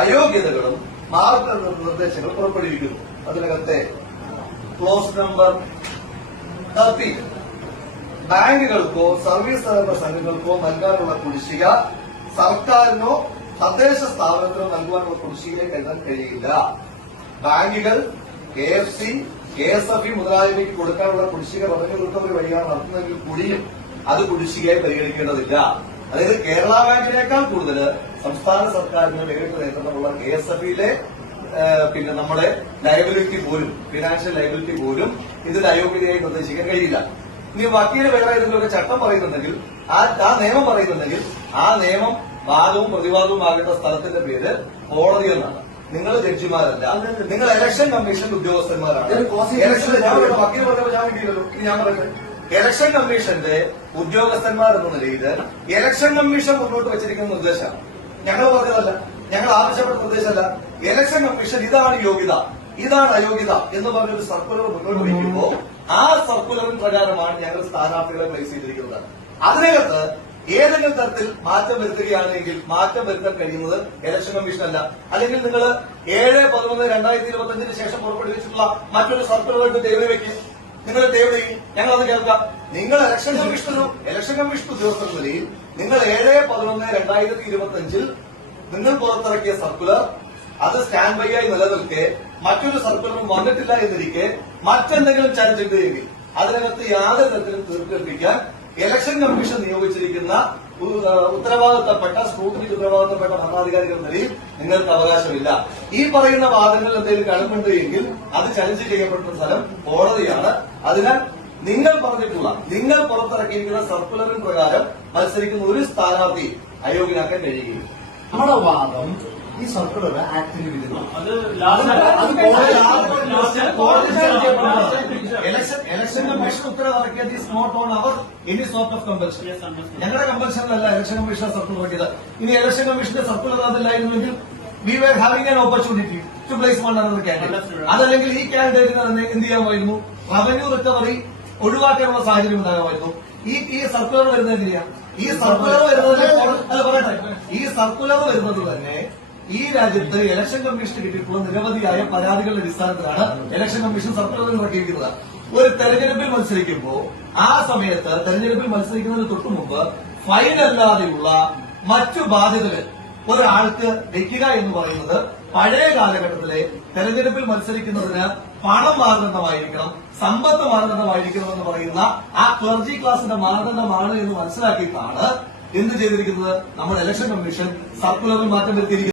അയോഗ്യതകളും മാർഗനിർദ്ദേശങ്ങളും പുറപ്പെടുവിക്കുന്നു. അതിനകത്തെ close number 13 ബാങ്കുകൾക്കോ service സഹകരണ സംഘങ്ങൾക്കോ നൽകാനുള്ള കുടിശ്ശിക സർക്കാരിനോ തദ്ദേശ സ്ഥാപനത്തിനോ നൽകുവാനുള്ള കുടിശ്ശികയിലേക്ക് എഴുതാൻ കഴിയില്ല. ബാങ്കുകൾ KFC, KSFE മുതലായവയ്ക്ക് കൊടുക്കാനുള്ള കുടിശ്ശിക റവന്യൂ റിക്കവറി വഴിയാണ് നടത്തുന്നതെങ്കിൽ കൂടിയും അത് കുടിശ്ശികയായി പരിഗണിക്കേണ്ടതില്ല. അതായത് കേരള ബാങ്കിനേക്കാൾ കൂടുതൽ സംസ്ഥാന സർക്കാരിന് നേരിട്ട് നിയന്ത്രണമുള്ള KSFE-യിലെ പിന്നെ നമ്മുടെ ലയബിലിറ്റി പോലും ഫിനാൻഷ്യൽ ലയബിലിറ്റി പോലും ഇതിൽ അയോഗ്യതയായി നിർദ്ദേശിക്കാൻ കഴിയില്ല. ഇനി വക്കീല് വേറെ ഏതെങ്കിലുമൊക്കെ ചട്ടം പറയുന്നുണ്ടെങ്കിൽ ആ നിയമം പറയുന്നുണ്ടെങ്കിൽ ആ നിയമം വാദവും പ്രതിവാദവും ആകേണ്ട സ്ഥലത്തിന്റെ പേര് കോടതി എന്നാണ്. നിങ്ങൾ ജഡ്ജിമാരല്ല, നിങ്ങൾ ഇലക്ഷൻ കമ്മീഷൻ ഉദ്യോഗസ്ഥന്മാരാണ്. വക്കീൽ പറഞ്ഞപ്പോൾ ഞാൻ കിട്ടിയില്ലല്ലോ, ഇനി ഞാൻ പറയട്ടെ. ഇലക്ഷൻ കമ്മീഷന്റെ ഉദ്യോഗസ്ഥന്മാർ എന്ന നിലയിൽ ഇലക്ഷൻ കമ്മീഷൻ മുന്നോട്ട് വെച്ചിരിക്കുന്ന നിർദ്ദേശമാണ്, ഞങ്ങൾ പറഞ്ഞതല്ല, ഞങ്ങൾ ആവശ്യപ്പെട്ട നിർദ്ദേശമല്ല. ഇലക്ഷൻ കമ്മീഷൻ ഇതാണ് യോഗ്യത, ഇതാണ് അയോഗ്യത എന്ന് പറഞ്ഞൊരു സർക്കുലർ മുന്നോട്ട് വയ്ക്കുമ്പോൾ ആ സർക്കുലറിന് പ്രകാരമാണ് ഞങ്ങൾ സ്ഥാനാർത്ഥികളെ പ്ലേസ് ചെയ്തിരിക്കുന്നത്. അതിനകത്ത് ഏതെങ്കിലും തരത്തിൽ മാറ്റം വരുത്തുകയാണെങ്കിൽ മാറ്റം വരുത്താൻ കഴിയുന്നത് ഇലക്ഷൻ കമ്മീഷൻ അല്ല. അല്ലെങ്കിൽ നിങ്ങൾ 7/11/2025 ശേഷം പുറപ്പെടുവിച്ചിട്ടുള്ള മറ്റൊരു സർക്കുലറായിട്ട് ടേബിൾ വയ്ക്കും, നിങ്ങൾ ടേബിൾ ചെയ്യും, ഞങ്ങൾ അത് കേൾക്കാം. നിങ്ങൾ ഇലക്ഷൻ കമ്മീഷൻ ഉദ്യോഗസ്ഥർ നിലയിൽ നിങ്ങൾ 7/11/2025 നിങ്ങൾ പുറത്തിറക്കിയ സർക്കുലർ അത് സ്റ്റാൻഡ് ബൈ ആയി നിലനിൽക്കെ മറ്റൊരു സർക്കുലറും വന്നിട്ടില്ല എന്നിരിക്കെ മറ്റെന്തെങ്കിലും ചർച്ച ചെയ്തെങ്കിൽ അതിനകത്ത് യാതൊരു തരത്തിലും തീർപ്പിക്കാൻ ഇലക്ഷൻ കമ്മീഷൻ നിയോഗിച്ചിരിക്കുന്ന ഉത്തരവാദിത്തപ്പെട്ട ഭരണാധികാരികൾ നിലയിൽ നിങ്ങൾക്ക് അവകാശമില്ല. ഈ പറയുന്ന വാദങ്ങളിൽ എന്തെങ്കിലും കഴമ്പുണ്ട് എങ്കിൽ അത് ചലഞ്ച് ചെയ്യപ്പെടുന്ന സ്ഥലം കോടതിയാണ്. അതിനാൽ നിങ്ങൾ പുറത്തിറക്കിയിരിക്കുന്ന സർക്കുലറിന് പ്രകാരം മത്സരിക്കുന്ന ഒരു സ്ഥാനാർത്ഥി അയോഗ്യനാക്കാൻ കഴിയുകയില്ല. നമ്മുടെ വാദം ഈ സർക്കുലർ ആക്ടിന് വിരുദ്ധം. ഇലക്ഷൻ കമ്മീഷൻ ഉത്തരവിറക്കിയത് is not on our any sort of compulsion. ഞങ്ങളുടെ കമ്പൽഷനിലല്ല ഇലക്ഷൻ കമ്മീഷൻ സർക്കുലർ ഇറക്കിയത്. ഇനി ഇലക്ഷൻ കമ്മീഷന്റെ സർക്കുലർ അതില്ലായിരുന്നെങ്കിൽ we were having an opportunity to place one another candidate. അതല്ലെങ്കിൽ ഈ കാൻഡിഡേറ്റിന് എന്ത് ചെയ്യാമായിരുന്നു? റവന്യൂ റിക്കവറി ഒഴിവാക്കാനുള്ള സാഹചര്യം ഉണ്ടാകുമായിരുന്നു. ഈ സർക്കുലർ വരുന്നത് എങ്ങനെയാ? ഈ സർക്കുലർ വരുന്നത് തന്നെ ഈ രാജ്യത്ത് ഇലക്ഷൻ കമ്മീഷന് കിട്ടിയിട്ടുള്ള നിരവധിയായ പരാതികളുടെ അടിസ്ഥാനത്തിലാണ് ഇലക്ഷൻ കമ്മീഷൻ സർക്കുലർ ഇറക്കിയിരിക്കുന്നത്. ഒരു തെരഞ്ഞെടുപ്പിൽ മത്സരിക്കുമ്പോൾ ആ സമയത്ത് തെരഞ്ഞെടുപ്പിൽ മത്സരിക്കുന്നതിന് തൊട്ടു മുമ്പ് ഫൈൻ അല്ലാതെയുള്ള മറ്റു ബാധ്യതകൾ ഒരാൾക്ക് വെക്കുക എന്ന് പറയുന്നത് പഴയ കാലഘട്ടത്തിലെ തെരഞ്ഞെടുപ്പിൽ മത്സരിക്കുന്നതിന് പണം മാനദണ്ഡമായിരിക്കണം, സമ്പത്ത് മാനദണ്ഡമായിരിക്കണം എന്ന് പറയുന്ന ആ ക്ലർജി ക്ലാസിന്റെ മാനദണ്ഡമാണ് എന്ന് മനസ്സിലാക്കിയിട്ടാണ് എന്ത് ചെയ്തിരിക്കുന്നത്? നമ്മുടെ ഇലക്ഷൻ കമ്മീഷൻ സർക്കുലറിൽ മാറ്റം വരുത്തിയിരിക്കുന്നത്.